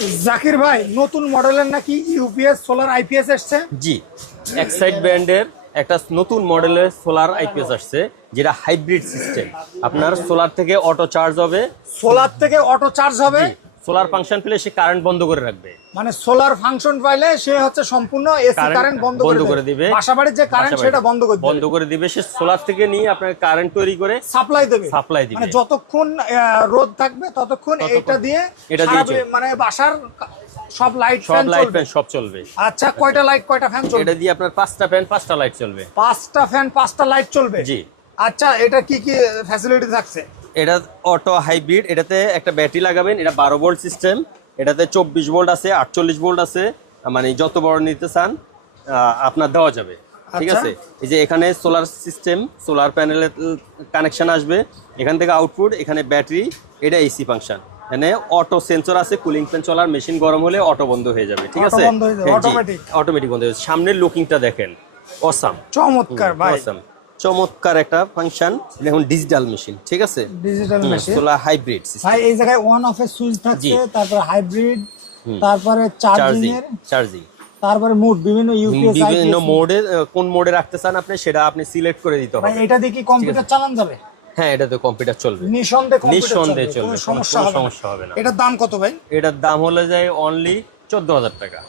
জাকির ভাই, নতুন মডেলের নাকি ইউপিএস সোলার আইপিএস এসছে? জি, এক্সাইট ব্র্যান্ডের একটা নতুন মডেলের সোলার আইপিএস আসছে, যেটা হাইব্রিড সিস্টেম। আপনার সোলার থেকে অটো চার্জ হবে। সোলার থেকে অটো চার্জ হবে? সোলার ফাংশন পেলে সে কারেন্ট বন্ধ করে রাখবে। মানে সোলার ফাংশন পাইলে সে হচ্ছে সম্পূর্ণ এসি কারেন্ট বন্ধ করে দিবে। বাসাবাড়ির যে কারেন্ট সেটা বন্ধ করে দিবে। সে সোলার থেকে নিয়ে আপনার কারেন্ট তৈরি করে সাপ্লাই দেবে। মানে যতক্ষণ রোদ থাকবে ততক্ষণ এটা দিয়ে মানে বাসার সব লাইট ফ্যান সব চলবে। আচ্ছা, কয়টা লাইট কয়টা ফ্যান চলবে? এটা দিয়ে আপনার 5টা ফ্যান 5টা লাইট চলবে। 5টা ফ্যান 5টা লাইট চলবে? জি। আচ্ছা, এটা কি কি ফ্যাসিলিটি থাকছে? এটা অটো হাইব্রিড, এটাতে একটা ব্যাটারি লাগাবেন। এটা 12 ভোল্ট সিস্টেম। এটাতে 24 ভোল্ট আছে, 48 ভোল্ট আছে। মানে যত বড় নিতে চান আপনার দেওয়া যাবে। ঠিক আছে। এই যে এখানে সোলার সিস্টেম, সোলার প্যানেলের কানেকশন আসবে। এখান থেকে আউটপুট, এখানে ব্যাটারি, এটা এসি ফাংশন। এখানে অটো সেন্সর আছে, কুলিং ফ্যান চলার, মেশিন গরম হলে অটো বন্ধ হয়ে যাবে। ঠিক আছে, অটোমেটিক বন্ধ হয়ে যাবে। সামনের লুকিংটা দেখেন, অসাম, চমৎকার ভাই, অসাম, চমৎকার একটা ফাংশন। এখন ডিজিটাল মেশিন। ঠিক আছে, digital machine, solar hybrid system. ভাই এই জায়গায় অন অফ এর সুইচ থাকছে, তারপর হাইব্রিড, তারপরে চার্জিং, তারপরে মোড, বিভিন্ন ইউপিএস বিভিন্ন মোডে, কোন মোডে রাখতে চান আপনি সেটা আপনি সিলেক্ট করে দিতে হবে। ভাই এটা দিয়ে কি কম্পিউটার চালানো যাবে? হ্যাঁ, এটাতে কম্পিউটার চলবে, নিঃসন্দেহে চলবে, কোনো সমস্যা হবে না। এটার দাম কত ভাই? এটার দাম হলে যায় অনলি 14,000 টাকা।